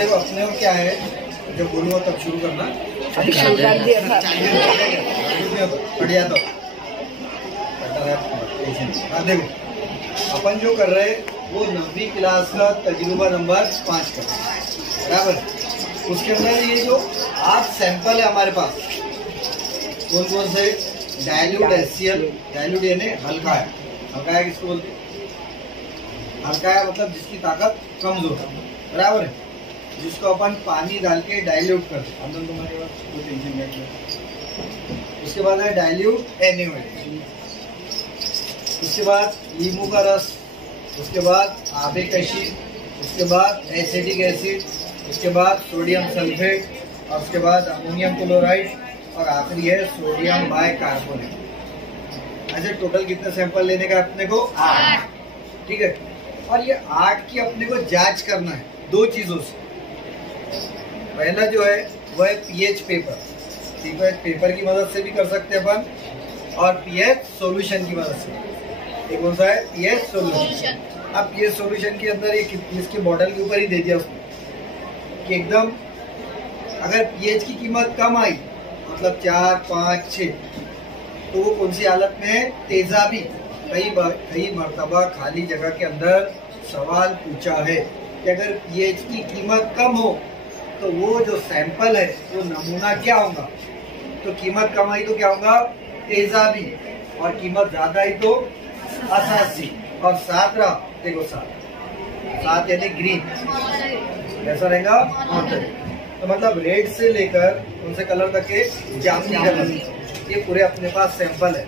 देखो अपने को क्या है, जब बोलूँगा तब शुरू करना। अभी शुरू कर दिया था। बढ़िया तो हाँ देखो अपन जो कर रहे हैं वो 9वीं क्लास का तजुर्बा नंबर 5 का, बराबर। उसके अंदर ये जो 8 सैंपल है हमारे पास, कौन कौन से? डाइल्यूट HCl, डाइल्यूट यानी हल्का है। हल्का है किसको बोलते हैं? हल्का है मतलब जिसकी ताकत कमजोर है, बराबर है। जिसको अपन पानी डाल के डाइल्यूट करते हैं। अंदर तुम्हारे पास कोई टेंशन नहीं। उसके बाद है डाइल्यूट NaOH, उसके बाद नींबू का रस, उसके बाद आबे कशी, उसके बाद एसिटिक एसिड, उसके बाद सोडियम सल्फेट, और उसके बाद अमोनियम क्लोराइड, और आखिरी है सोडियम बाइकार्बोनेट। ऐसे टोटल कितने सैंपल लेने का अपने को? 8। ठीक है। और ये 8 की अपने को जांच करना है 2 चीजों से। पहला जो है वो है pH पेपर। ठीक है, पेपर की मदद से भी कर सकते हैं अपन, और pH सॉल्यूशन की मदद से। ये कौन सा है? pH solution. अब pH सॉल्यूशन के अंदर ये इसके बॉटल के ऊपर ही दे दिया उसने कि एकदम अगर pH की कीमत कम आई, मतलब 4, 5, 6, तो वो कौन सी हालत में है? तेजाबी। कई मर्तबा खाली जगह के अंदर सवाल पूछा है कि अगर pH की कीमत कम हो तो वो जो सैंपल है वो नमूना क्या होगा? तो कीमत कम आई तो क्या होगा? तेजाबी। और कीमत ज्यादा आई तो असासी। और 7 रहा, देखो 7 यानी ग्रीन, कैसा रहेगा? तो मतलब रेड से लेकर उनसे कलर तक के जामुनी कलर, ये पूरे अपने पास सैंपल है।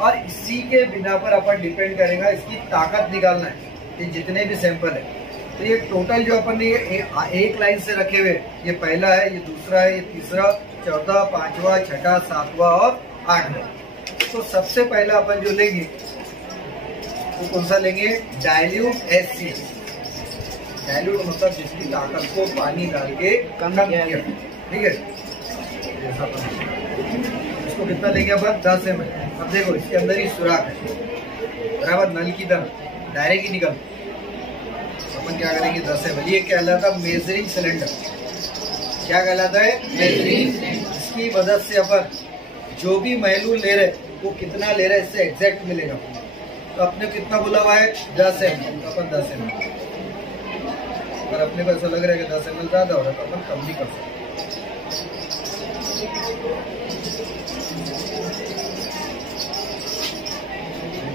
और इसी के बिना पर अपन डिपेंड करेंगे इसकी ताकत निकालना है, ये जितने भी सैंपल है। तो ये टोटल जो अपन ने ये एक लाइन से रखे हुए, ये पहला है, ये दूसरा है, ये तीसरा, चौथा, 5वां, 6ठा, 7वां और 8वां। तो सबसे पहला अपन जो लेंगे तो कौन सा लेंगे? Dilute HCl। डाइल्यूट मतलब जिसकी ताकत को पानी डाल के कम किया। ठीक है, इसको कितना लेंगे अपन? 10 ml। अब देखो इसके अंदर ही सुराख है, बराबर, नल की तरह डायरेक्ट ही निकल। अपन क्या करेंगे? 10 ml। ये कहलाता है मेजरिंग सिलेंडर। क्या कहलाता है? मेजरिंग। इसकी मदद से अपन जो भी महलूल ले रहे वो कितना ले रहे इससे एग्जैक्ट मिलेगा। तो अपने कितना बोला हुआ है? 10 ml। तो अपन 10 ml। अगर अपने को ऐसा लग रहा है कि 10 ml ज्यादा हो रहा है तो अपन कम भी कर सकते हैं।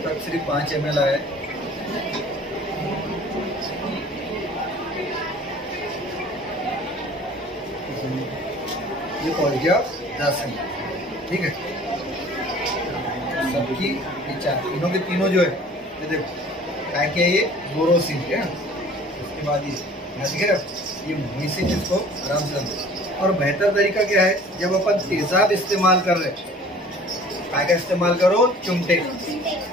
तक सिर्फ 5 ml आया है। ये पहुंच गया 10 ml। ठीक है, सबकी तीनों के तीनों जो है ये देखो क्या क्या, ये बोरोसिन है। उसके बाद ये दिख रहा है ये मोइसिन, इसको आराम से रखो। और बेहतर तरीका क्या है, जब अपन तेजाब इस्तेमाल कर रहे हैं, क्या क्या इस्तेमाल करो? चुमटे।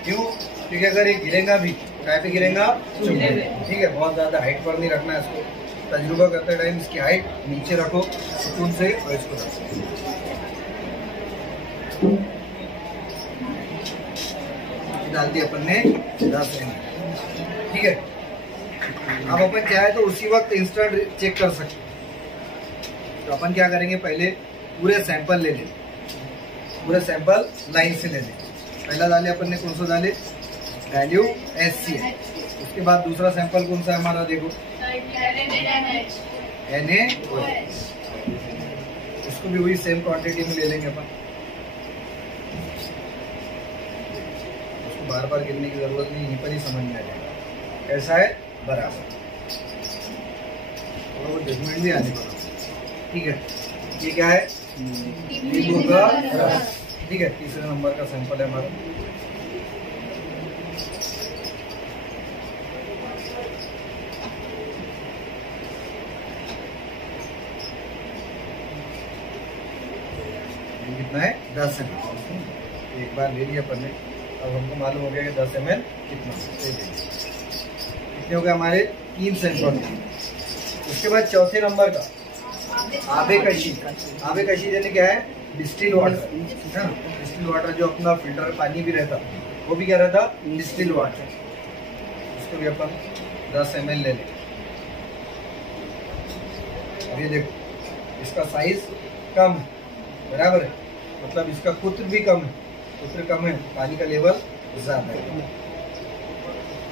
क्यों? क्योंकि अगर ये गिरेगा भी क्या पे गिरेगा? चुमटे। ठीक है, बहुत ज्यादा हाइट पर नहीं रखना है इसको। तजुर्बा करते टाइम इसकी हाइट नीचे रखो सुकून से, और इसको रखो। डाल दिया अपन ने 10 ml। ठीक है, अब अपन चाहे तो उसी वक्त इंस्टेंट चेक कर सकते। तो अपन क्या करेंगे? पहले पूरे सैंपल ले लें, पूरे सैंपल लाइन से ले लें। पहला डाले अपन ने, कौन सा डाले? Dilute HCl। उसके बाद दूसरा सैंपल कौन सा है हमारा? देखो NaOH। इसको भी वही सेम क्वांटिटी में ले लेंगे अपन। उसको बार बार गिरने की जरूरत नहीं, यहीं पर ही समझ में आ जाएगा कैसा है, बराबर। थोड़ा वो जजमेंट भी आने वाला। ठीक है, ये क्या है? नींबू का रस। ठीक है, तीसरे नंबर का सैंपल है हमारा। कितना है? 10 ml। एक बार ले लिया अपन ने, अब हमको मालूम हो गया कि 10 ml कितना। कितने हो गए हमारे? 3 सैंपल। उसके बाद चौथे नंबर का आबे कशी। आबे कशी यानी क्या है? Distil water. डिस्टिल वाटर जो अपना फिल्टर पानी भी रहता, वो भी क्या रहता? Distil water. इसको भी अपन 10 ml ले लें। ये देखो इसका साइज कम है, बराबर है, मतलब इसका कुत्र भी कम है, कुत्र कम है, पानी का लेवल ज्यादा है।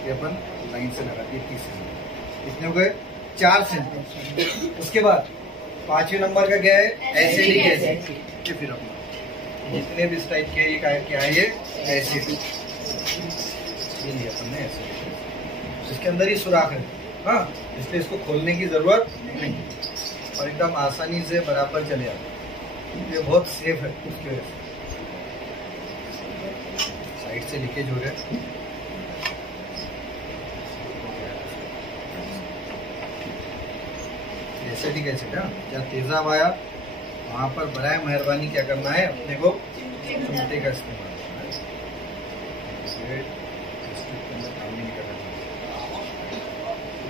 ये अपन लाइन से लगा दिए 30 सेंटीमीटर। कितने हो गए? 4 सेंटीमीटर। उसके बाद 5वें नंबर का क्या है? Acidic acid. फिर अपना जितने भी इस टाइप के ये क्या है? ये एसिड। ये लिया अपन ने एसिड, इसके अंदर ही सुराख है, हाँ, इसलिए इसको खोलने की जरूरत नहीं और एकदम आसानी से बराबर चले आता है। ये बहुत सेफ है उसकी वजह से। साइड से लीकेज हो रहा है, एसिडिक एसिड है। जहाँ तेजाब आया वहाँ पर बराए मेहरबानी क्या करना है? अपने को चमटे का इस्तेमाल करना है।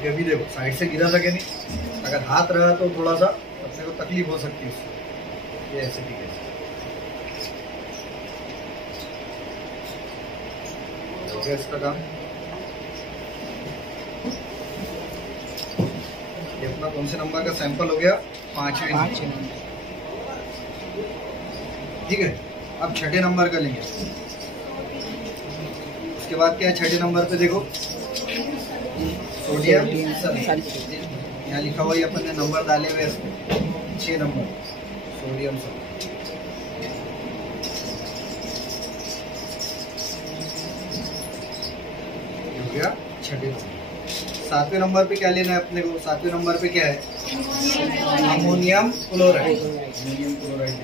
अभी देखो साइड से गिरा था कि नहीं, अगर हाथ रहा तो थोड़ा सा अपने को तकलीफ हो सकती है इससे। ये एसिडिक एसिड हो गया इसका काम। ये अपना कौन से नंबर का सैंपल हो गया? 5वें नंबर। ठीक है, अब 6ठे नंबर का लेंगे। उसके बाद क्या है 6ठे नंबर पे? देखो सोडियम सल्फेट, यहाँ लिखा हुआ, ये अपन ने नंबर डाले हुए इसमें 6 नंबर सोडियम सल्फेट। हो गया 6ठे नंबर। 7वें नंबर पे क्या लेना है अपने को? 7वें नंबर पे क्या है? Ammonium chloride. अमोनियम क्लोराइड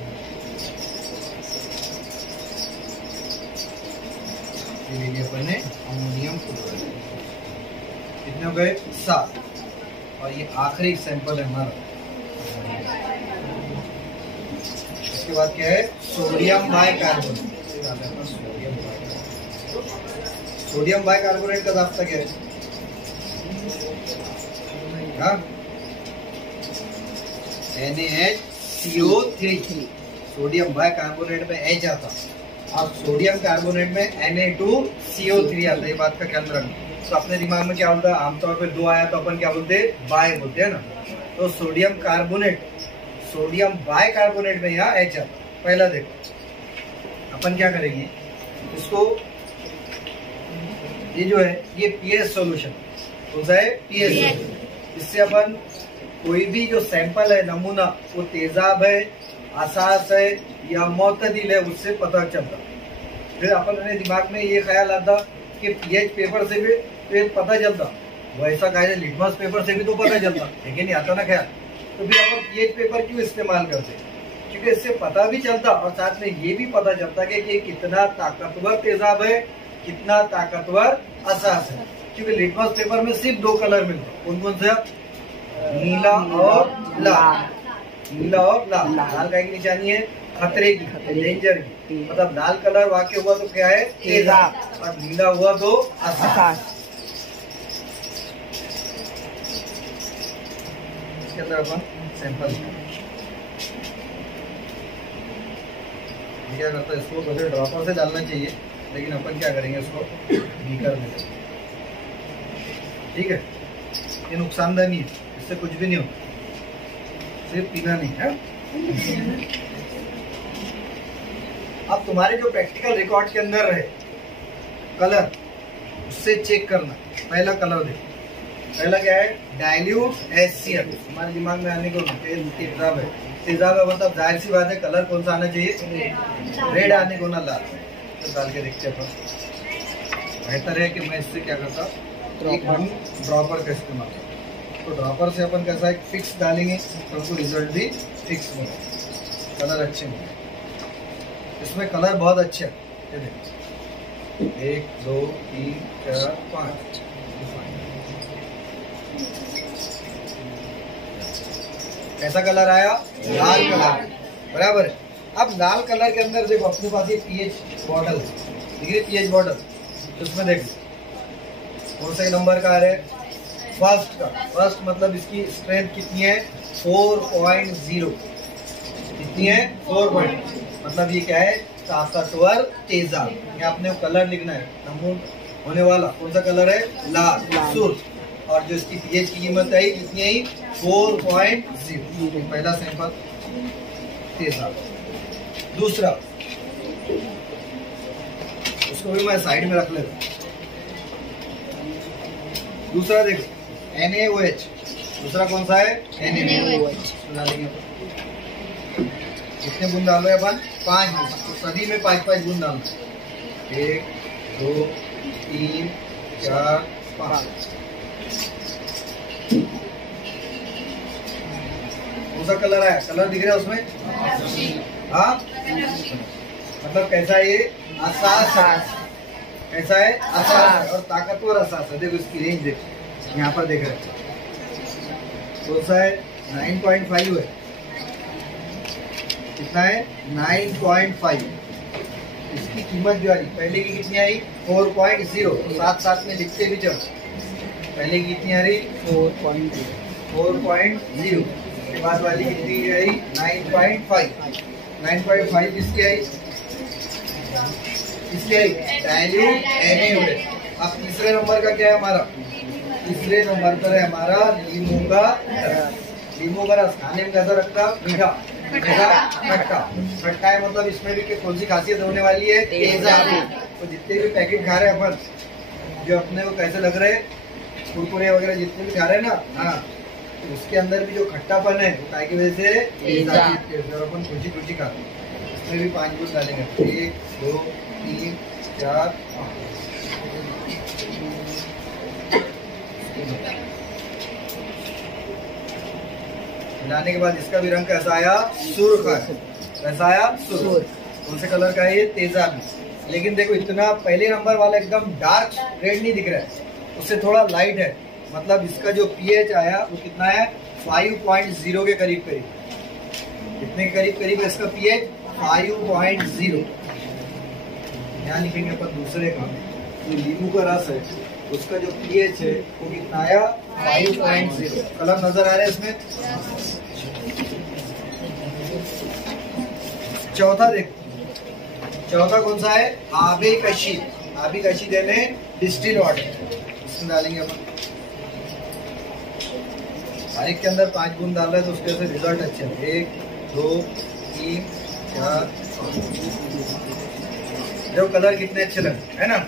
ले लिया अपन ने, अमोनियम क्लोराइड। कितने हो गए? 7। और ये आखिरी सैंपल है हमारा। इसके बाद क्या है? Sodium bicarbonate. सोडियम बाइकार्बोनेट का रास्ता क्या है? NaHCO3। सोडियम बाइकार्बोनेट में H आता, अब सोडियम कार्बोनेट में Na2CO3 आता है। ये बात का ख्याल रखना। तो अपने दिमाग में क्या होता है? आमतौर पे 2 आया तो अपन क्या बोलते हैं? बाय बोलते हैं ना। तो सोडियम कार्बोनेट, सोडियम बाइकार्बोनेट में यहाँ H आता। पहला देखो अपन क्या करेंगे, इसको ये जो है ये पीएच सॉल्यूशन होता है, पीएच। इससे अपन कोई भी जो सैंपल है, नमूना, वो तेजाब है, असास है या मोतदिल है, उससे पता चलता। फिर अपन अपने दिमाग में ये ख्याल आता कि पीएच पेपर से भी तो पता चलता, वैसा कायदे लिटमस पेपर से भी तो पता चलता, लेकिन नहीं आता ना ख्याल। तो फिर अपन पीएच पेपर क्यों इस्तेमाल करते? क्योंकि इससे पता भी चलता और साथ में ये भी पता चलता कि ये कितना ताकतवर तेजाब है, कितना ताकतवर असास है। क्योंकि लिटमस पेपर में सिर्फ 2 कलर मिलते, कौन कौन से? नीला और लाल। नीला और लाल। लाल का निशानी है खतरे की, डेंजर की, मतलब लाल कलर वाक्य हुआ तो क्या है? तेजाब, और नीला हुआ तो असास। इसके अंदर अपन सैंपल क्या करता है, इसको बगैर ड्रॉपर से डालना चाहिए, लेकिन अपन क्या करेंगे, इसको बीकर में। ठीक है, ये नुकसानदायक नहीं है, इससे कुछ भी नहीं होता, सिर्फ पीना नहीं है। अब तुम्हारे जो प्रैक्टिकल रिकॉर्ड के अंदर रहे कलर, उससे चेक करना। पहला कलर देखो, पहला क्या है? Dilute HCl। हमारे दिमाग में आने को तेजाब है, तेजाब है मतलब जाहिर सी बात है कलर कौन सा आना चाहिए? रेड आने को ना लाल। तो डाल के देखते हैं। बेहतर है कि मैं इससे क्या करता, एक ड्रॉपर का इस्तेमाल करता। तो ड्रॉपर से अपन कैसा एक फिक्स डालेंगे तो उसको रिजल्ट भी फिक्स मिलेगा, कलर अच्छे मिलेंगे। इसमें कलर बहुत अच्छा है, ये देखो 1 2 3 4 5। कैसा कलर आया? लाल कलर, बराबर है। अब लाल कलर के अंदर देखो अपने पास ये पीएच बॉटल है, ठीक है, पीएच बॉटल। उसमें देखो कौन सा नंबर का आ रहा है? फर्स्ट का। फर्स्ट मतलब इसकी स्ट्रेंथ कितनी है? 4.0। कितनी है? 4. मतलब ये क्या है? ताकतवर तेजाब। यहाँ आपने कलर लिखना है, नमून होने वाला कौन सा कलर है? लाल, सुर्ख। और जो इसकी पीएच की कीमत आई कितनी आई 4.0। पहला सैंपल तेजाब। दूसरा उसको भी मैं साइड में रख लेता। दूसरा देखो NaOH। दूसरा कौन सा है NaOH। डालेंगे कितने बूंद डाल रहे हैं अपन 5 बूंद। तो सभी में 5-5 बूंद डालना। 1 2 3 4 5। कौन सा कलर है? कलर दिख रहा है उसमें? हाँ मतलब कैसा है ये? असास। कैसा है? असास और ताकतवर असास है। देखो इसकी रेंज देखो, यहाँ पर देख रहे हैं कौन सा है 9.5 है। कितना है 9.5। इसकी कीमत जो आई पहले की कितनी आई 4.0। साथ साथ में लिखते भी चलो। पहले की कितनी आ रही 4.0 के बाद वाली कितनी आई 9.5। 9.5 किसकी आई? इसकी आई डाइल्यूट NaOH। अब तीसरे नंबर का क्या है हमारा? तीसरे नंबर पर है हमारा लीमू का रस। लीमू का रस खाने में कैसा लगता है? मीठा खट्टा। खट्टा है मतलब इसमें भी कौन सी खासियत होने वाली है? तेजाब। तो जितने भी पैकेट खा रहे हैं अपन, जो अपने को कैसे लग रहे हैं कुरकुरे वगैरह जितने भी खा रहे हैं ना, हाँ तो उसके अंदर भी जो खट्टापन है वो काय की वजह से तेजाब अपन कुछ खाते हैं। इसमें भी 5 बूंद डालेंगे। 1 2 3 4 5। मिलाने के बाद इसका भी रंग कैसा आया? सुर्ख। कैसा आया? सुर्ख। कौन से कलर का है ये? तेजाबी। लेकिन देखो इतना पहले नंबर वाला एकदम डार्क रेड नहीं दिख रहा है, उससे थोड़ा लाइट है। मतलब इसका जो पीएच आया वो कितना है 5.0 के करीब। कितने के करीब है इसका पीएच? 5.0। यहाँ लिखेंगे अपन दूसरे का जो लीमू का रस है उसका जो पीएच है वो कितना आया 5.0। कलर नजर आ रहा है इसमें। चौथा देखो, चौथा कौन सा है? आबे कशी। आबे कशी देने डिस्टिल वाटर इसमें डालेंगे अपन। हर एक के अंदर 5 बूंद डाल रहे हैं तो उसके वजह से रिजल्ट अच्छे हैं। 1 2 3 4 5। देखो कलर कितने अच्छे लगे है ना?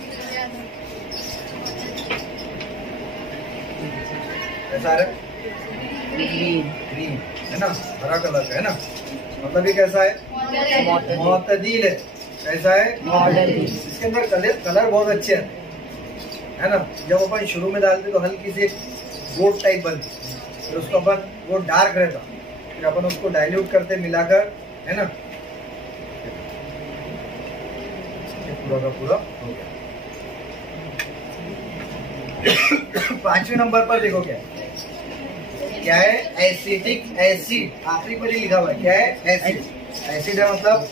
कैसा है? ग्रीन है ना, हरा कलर का है ना। मतलब ये कैसा है? मुअतदील है। कैसा है? मॉडरेट। इसके अंदर कलर बहुत अच्छे हैं है ना। जब अपन शुरू में डालते तो हल्की सी गोट टाइप बनती, फिर उसको अपन वो डार्क रहता, फिर अपन उसको डाइल्यूट करते मिलाकर है ना। पूरा का पूरा हो गया। 5वें नंबर पर देखो क्या है? Acetic acid. आखिरी पर ही लिखा हुआ है क्या है? एसिड। एसिड है मतलब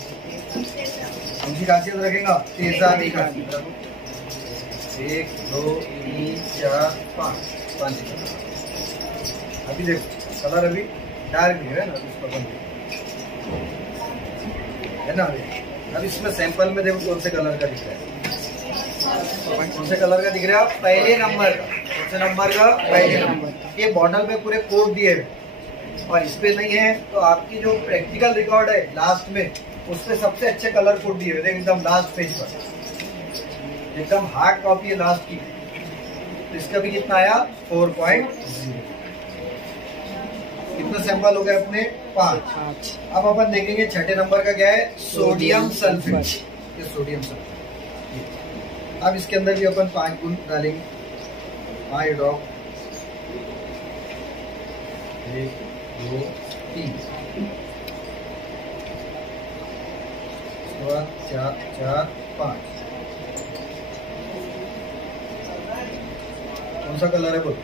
कौन सी खासियत रखेगा? तेजाबी खासियत। 1 2 3 4 5। अभी देखो कलर अभी डार्क भी है ना, इसको है ना। अब इसमें सैंपल में देखो कौन से कलर का दिख रहा है। कौन से कलर का दिख रहा है? पहले नंबर का। कौन से नंबर का? पहले नंबर। ये बॉटल पे पूरे कोड दिए हैं और इस पे नहीं है तो आपकी जो प्रैक्टिकल रिकॉर्ड है लास्ट में उस पे सबसे अच्छे कलर कोड दिए हुए एकदम लास्ट पेज पर। एकदम हार्ड कॉपी है लास्ट की। तो इसका भी कितना आया 4.0। कितना सैंपल हो गए अपने? 5। अब अपन देखेंगे छठे नंबर का क्या है? Sodium sulphate. ये सोडियम सल्फेट। अब इसके अंदर भी अपन 5 बूंद डालेंगे। 5 ड्रॉप। 1 2 3 4 4 5। कौन सा कलर है बोल?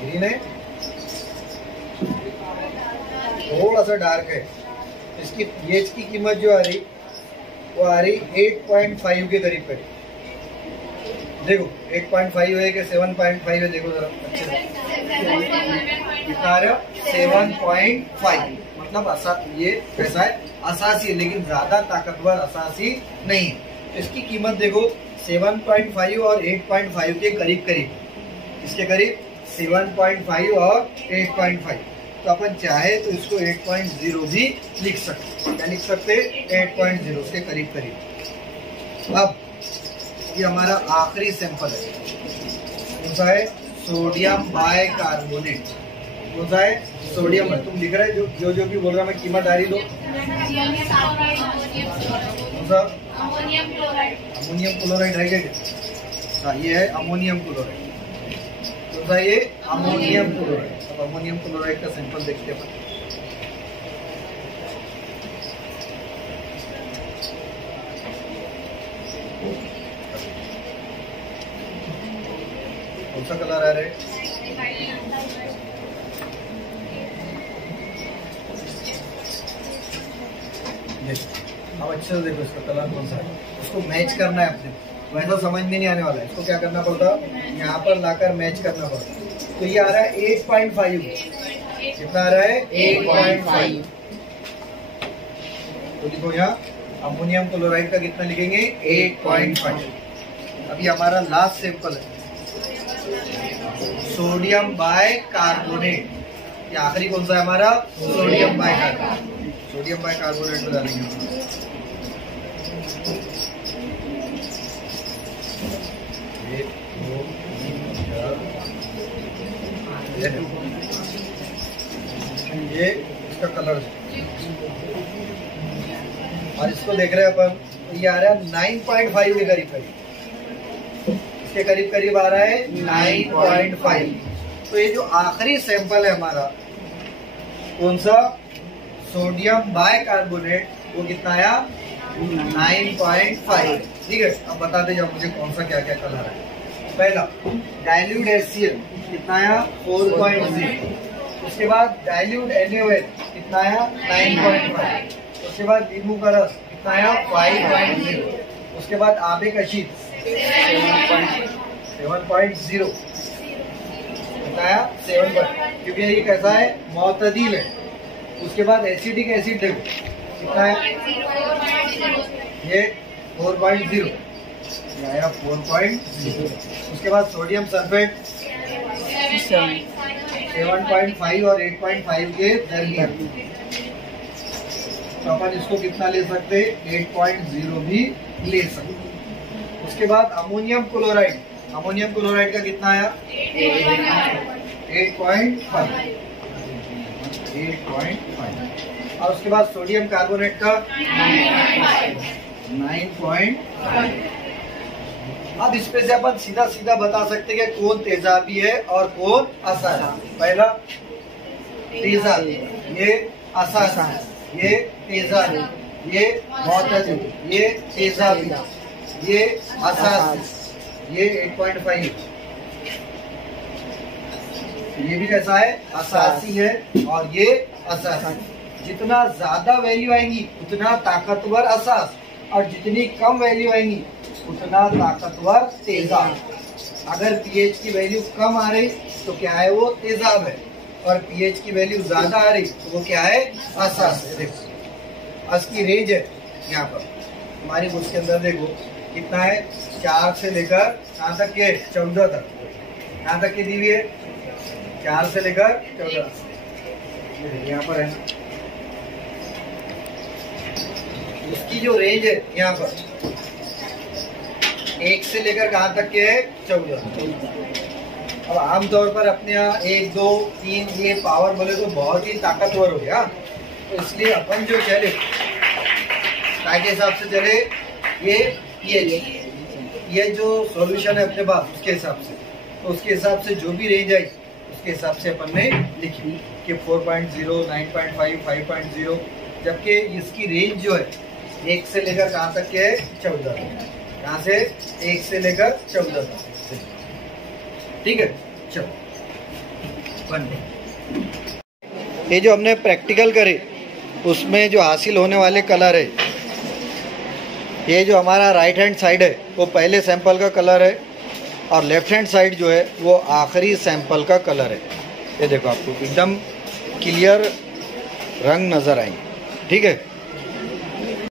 ग्रीन है, थोड़ा सा डार्क है। इसकी पीएच की कीमत जो आ रही वो आ रही 8.5 के करीब करीब। देखो 8.5 है कि 7.5 है? देखो जरा अच्छे से कितना आ रहा है 7.5। मतलब ये कैसा है? असासी है लेकिन ज्यादा ताकतवर असासी नहीं। इसकी कीमत देखो 7.5 और 8.5 के करीब करीब, इसके करीब 7.5 और 8.5। तो अपन चाहे तो इसको 8.0 भी लिख सकते, क्या लिख सकते 8.0 के करीब करीब। अब ये हमारा आखिरी सैंपल है, कौन सा है? Sodium bicarbonate. कौन सा है? सोडियम। तुम लिख रहे जो भी बोल रहा मैं कीमत आ रही दो। कौन सा? अमोनियम क्लोराइड है क्या? हाँ, ये है अमोनियम क्लोराइड। कौन सा? ये अमोनियम क्लोराइड। अब अमोनियम क्लोराइड का सैंपल देखते हैं। कौन सा कलर आ रहा है? अब अच्छे से देखो इसका कलर कौन सा है, उसको मैच करना है अपने, वैसा समझ में नहीं आने वाला है। इसको क्या करना पड़ता? यहाँ पर लाकर मैच करना पड़ता। तो ये आ रहा है 8.5। कितना आ रहा है? 8.5। तो देखो यहाँ अमोनियम क्लोराइड का कितना लिखेंगे? 8.5। अभी हमारा लास्ट सैंपल है सोडियम बाइकार्बोनेट। ये आखिरी कौन सा है हमारा? Sodium bicarbonate. सोडियम बाइकार्बोनेट में डालेंगे। ये इसका कलर है और इसको देख रहे हैं अपन, ये आ रहा है 9.5 के करीब करीब, इसके करीब करीब आ रहा है 9.5। तो ये जो आखिरी सैंपल है हमारा, कौन सा? सोडियम बाइकार्बोनेट, वो कितना आया? 9.5। ठीक है, अब बताते जाओ मुझे कौन सा क्या क्या कलर है। पहला डाइल्यूट HCl कितना आया? 4.0। उसके बाद डाइल्यूट NaOH कितना आया? 9.5। उसके बाद नींबू का रस कितना आया? 5.0। उसके बाद आबे का शीत 7.0 कितना आया? 7, क्योंकि ये कैसा है? मुअतदिल है। उसके बाद एसिडिक एसिड देखो कितना है? ये 4.0 आया, 4.0। उसके बाद सोडियम सल्फेट 7.5 और 8.5 के दरमियान। तो अपन इसको कितना ले सकते? 8.0 भी ले सकते। उसके बाद अमोनियम क्लोराइड, अमोनियम क्लोराइड का कितना आया? 8.5। और उसके बाद सोडियम कार्बोनेट का 9.5। अब इस पे से अपन सीधा सीधा बता सकते हैं कि कौन तेजाबी है और कौन असासी। पहला तेजाबी, ये असासी, ये तेजाबी, ये मुअतदिल, ये तेजाबी, ये असासी, ये 8.5। ये भी कैसा है? असासी है और ये असासी। जितना ज्यादा वैल्यू आएंगी उतना ताकतवर असास, और जितनी कम वैल्यू आएंगी उतना ताकतवर तेजाब। अगर पीएच की वैल्यू कम आ रही तो क्या है? वो तेजाब है। और पीएच की वैल्यू ज्यादा आ रही तो वो क्या है? असास है। देखो इसकी रेंज है यहाँ पर हमारी बुक के अंदर, देखो कितना है? 4 से लेकर कहाँ तक के? 14 तक। यहाँ तक की दी हुई है 4 से लेकर 14। यहाँ पर है इसकी जो रेंज है यहाँ पर 1 से लेकर कहाँ तक के है? 14। अब आमतौर पर अपने यहाँ 1, 2, 3 ये पावर बोले तो बहुत ही ताकतवर हो गया। तो इसलिए अपन जो चले काय के हिसाब से चले, ये जो सॉल्यूशन है अपने पास उसके हिसाब से, तो उसके हिसाब से जो भी रेंज आई उसके हिसाब से अपन ने लिखी कि 4.0, 9.5, 5.0। जबकि इसकी रेंज जो है 1 से लेकर कहाँ तक के है? 14। कहाँ से? 1 से लेकर 14 तक। ठीक है, चलो ये जो हमने प्रैक्टिकल करे उसमें जो हासिल होने वाले कलर है, ये जो हमारा राइट हैंड साइड है वो पहले सैंपल का कलर है और लेफ्ट हैंड साइड जो है वो आखिरी सैंपल का कलर है। ये देखो आपको एकदम क्लियर रंग नज़र आएंगे। ठीक है।